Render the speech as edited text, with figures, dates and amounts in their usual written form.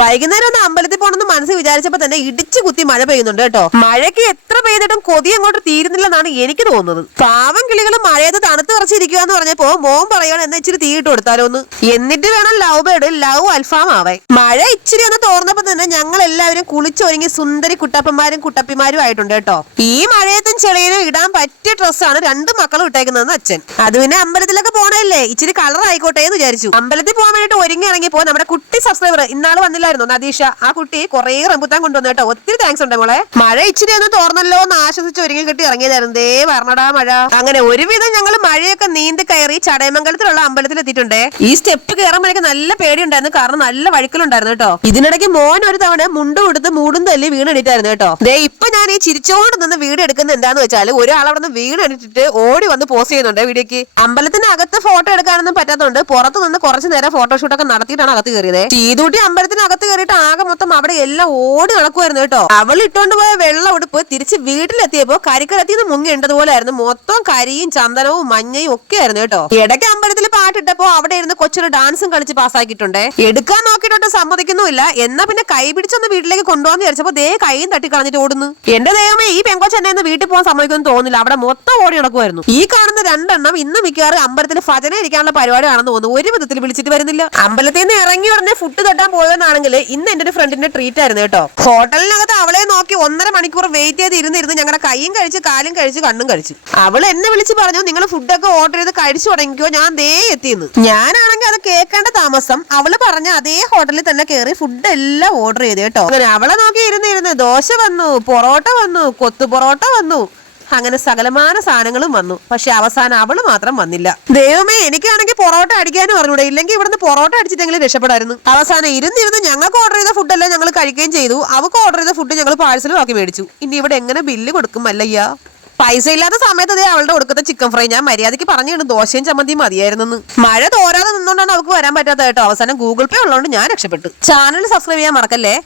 വൈകുന്നേരം ഒന്ന് അമ്പലത്തിൽ പോകണമെന്ന് മനസ്സ് വിചാരിച്ചപ്പോ തന്നെ ഇടിച്ചു കുത്തി മഴ പെയ്യുന്നുണ്ട് കേട്ടോ. മഴയ്ക്ക് എത്ര പെയ്തിട്ടും കൊതി അങ്ങോട്ട് തീരുന്നില്ലെന്നാണ് എനിക്ക് തോന്നുന്നത്. പാവം കിളികൾ മഴയത്ത് തണുത്ത് കുറച്ചിരിക്കുക എന്ന് പറഞ്ഞപ്പോ മോൻ പറയണം എന്നാ ഇച്ചിരി തീയിട്ട് കൊടുത്താലോ എന്ന്. എന്നിട്ട് വേണം ലവ് ബേർഡ് ലവ് അൽഫാം ആവേ. മഴ ഇച്ചിരി ഒന്ന് തോർന്നപ്പോ തന്നെ ഞങ്ങൾ എല്ലാവരും കുളിച്ചൊരുങ്ങി സുന്ദരി കുട്ടപ്പന്മാരും കുട്ടപ്പിമാരും ആയിട്ടുണ്ട് കേട്ടോ. ഈ മഴയത്തും ചെളിയിലും ഇടാൻ പറ്റിയ ഡ്രസ്സാണ് രണ്ടു മക്കളും ഇട്ടേക്കുന്നതെന്ന് അച്ഛൻ. അത് പിന്നെ അമ്പലത്തിലൊക്കെ പോണല്ലേ, ഇച്ചിരി കളർ ആയിക്കോട്ടെ എന്ന് വിചാരിച്ചു. അമ്പലത്തിൽ പോകാൻ വേണ്ടിട്ട് ഒരുങ്ങി ഇറങ്ങിപ്പോ നമ്മുടെ കുട്ടി സബ്സ്ക്രൈബർ ഇന്നാള് വന്നില്ലായിരുന്നു നദീഷ. ആ കുട്ടി കുറെ റംബുത്താൻ കൊണ്ടുവന്നു കേട്ടോ. ഒത്തിരി താങ്ക്സ് ഉണ്ട് മോളെ. മഴ ഇച്ചിരി ഒന്ന് തോർന്നല്ലോ എന്ന് ആശ്വസിച്ച് ഒരുങ്ങി കെട്ടി ഇറങ്ങിയതായിരുന്നു. ദേ പറഞ്ഞടാ മഴ. അങ്ങനെ ഒരുവിധം ഞങ്ങൾ മഴയൊക്കെ നീന്തി കയറി ചടയമംഗലത്തിലുള്ള അമ്പലത്തിൽ എത്തിയിട്ടുണ്ട്. ഈ സ്റ്റെപ്പ് കയറുമ്പോഴേക്ക് നല്ല പേടിയുണ്ടായിരുന്നു, കാരണം നല്ല വഴുക്കലുണ്ടായിരുന്നു കേട്ടോ. ഇതിനിടയ്ക്ക് മോൻ ഒരു തവണ മുണ്ടും എടുത്ത് മൂടും തല്ലി വീണെടുത്തായിരുന്നു കേട്ടോ. ദേ ഇപ്പൊ ഞാൻ ഈ ചിരിച്ചോണ്ട് നിന്ന് വീഡിയോ എടുക്കുന്നത് എന്താന്ന് വെച്ചാൽ ഒരാൾ അവിടെ നിന്ന് വീണെടുത്തിട്ട് ഓടി വന്ന് പോസ്റ്റ് ചെയ്യുന്നുണ്ട് വീഡിയോക്ക്. അമ്പലത്തിനകത്ത് ഫോട്ടോ എടുക്കാനൊന്നും പറ്റാത്തതുകൊണ്ട് പുറത്തു നിന്ന് കുറച്ചു നേരം ഫോട്ടോഷൂട്ടൊക്കെ നടത്തിയിട്ടാണ് അകത്ത് കയറിയത്. ചീതൂട്ടി അമ്പലത്തിനകത്ത് കയറിയിട്ട് ആകെ മൊത്തം അവിടെ എല്ലാം ഓടി നടക്കുമായിരുന്നു കേട്ടോ. അവൾ ഇട്ടോണ്ട് പോയ വെള്ള ഉടുപ്പ് തിരിച്ച് വീട്ടിലെത്തിയപ്പോ കരിക്കലത്തിന്ന് മുങ്ങിണ്ടതുപോലെ ആയിരുന്നു. മൊത്തം കരിയും ചന്ദനവും മഞ്ഞയും ഒക്കെ ആയിരുന്നു കേട്ടോ. ഇടയ്ക്ക് അമ്പലത്തിൽ പാട്ടിട്ടപ്പോ അവിടെ ഇരുന്ന് കൊച്ചൊരു ഡാൻസും കളിച്ച് പാസ്സാക്കിയിട്ടുണ്ട്. എടുക്കാൻ നോക്കിയിട്ടോട്ട് സമ്മതിക്കുന്നുമില്ല. എന്നാ പിന്നെ കൈ പിടിച്ചൊന്ന് വീട്ടിലേക്ക് കൊണ്ടുപോകാന്ന് വിചാരിച്ചപ്പോ ദേ കൈയും തട്ടി കളഞ്ഞിട്ട് ഓടുന്നു. എന്റെ ദൈവമേ, ഈ പെങ്കൊച്ച് എന്നെ ഒന്ന് വീട്ടിൽ പോകാൻ സമ്മതിക്കുമെന്ന് തോന്നുന്നില്ല. അവിടെ മൊത്തം ഓടി നടക്കുമായിരുന്നു. ഈ കാണുന്ന രണ്ടെണ്ണം ഇന്ന് മിക്കവാറും അമ്പലത്തിൽ ഭജന ഇരിക്കാനുള്ള പരിപാടിയാണെന്ന് തോന്നുന്നു. ഒരു വിധത്തിൽ വിളിച്ചിട്ട് വരുന്നില്ല. അമ്പലത്തിൽ നിന്ന് ഇറങ്ങി ഉടനെ ഫുഡ് തൊട്ടാൻ പോയതെന്നാണെങ്കിൽ ഇന്ന് എന്റെ ഒരു ഫ്രണ്ടിന്റെ ട്രീറ്റ് ആയിരുന്നു കേട്ടോ. ഹോട്ടലിനകത്ത് അവളെ നോക്കി 1.5 മണിക്കൂർ വെയിറ്റ് ചെയ്ത് ഇരുന്നിരുന്ന് ഞങ്ങളുടെ കൈയും കഴിച്ച് കാലും കഴിച്ച് കണ്ണും കഴിച്ചു. അവൾ എന്നെ വിളിച്ച് പറഞ്ഞു, നിങ്ങൾ ഫുഡൊക്കെ ഓർഡർ ചെയ്ത് കഴിച്ചു തുടങ്ങിക്കോ, ഞാൻ ദേ എത്തിയെന്ന്. ഞാനാണെങ്കിൽ അത് കേൾക്കേണ്ട താമസം അവള് പറഞ്ഞ അതേ ഹോട്ടലിൽ തന്നെ കയറി ഫുഡ് എല്ലാം ഓർഡർ ചെയ്ത് കേട്ടോ. അങ്ങനെ അവളെ നോക്കി ഇരുന്നിരുന്ന് ദോശ വന്നു, പൊറോട്ട വന്നു, കൊത്തു പൊറോട്ട വന്നു, അങ്ങനെ സകലമാന സാധനങ്ങളും വന്നു. പക്ഷെ അവസാനം അവള് മാത്രം വന്നില്ല. ദൈവമേ, എനിക്കാണെങ്കിൽ പൊറോട്ട അടിക്കാനും അറിഞ്ഞൂടെ. ഇല്ലെങ്കിൽ ഇവിടുന്ന് പൊറോട്ട അടിച്ചിട്ടെങ്കിലും രക്ഷപ്പെടായിരുന്നു. അവസാനം ഇരുന്നിരുന്ന് ഞങ്ങൾക്ക് ഓർഡർ ചെയ്ത ഫുഡെല്ലാം ഞങ്ങൾ കഴിക്കുകയും ചെയ്തു. അവർക്ക് ഓർഡർ ചെയ്ത ഫുഡ് ഞങ്ങൾ പാഴ്സലും ആക്കി മേടിച്ചു. ഇനി ഇവിടെ എങ്ങനെ ബില്ല് കൊടുക്കും അല്ലയ്യ. പൈസ ഇല്ലാത്ത സമയത്ത് അതേ അവളുടെ കൊടുക്കത്തെ ചിക്കൻ ഫ്രൈ ഞാൻ മര്യാദയ്ക്ക് പറഞ്ഞു ദോശയും ചമ്മന്തിയും മതിയായിരുന്നു. മഴ തോരാതെ നിന്നുകൊണ്ടാണ് അവൾക്ക് വരാൻ പറ്റാത്ത കേട്ടോ. അവസാനം ഗൂഗിൾ പേ ഉള്ളതുകൊണ്ട് ഞാൻ രക്ഷപ്പെട്ടു. ചാനൽ സബ്സ്ക്രൈബ് ചെയ്യാൻ മറക്കല്ലേ.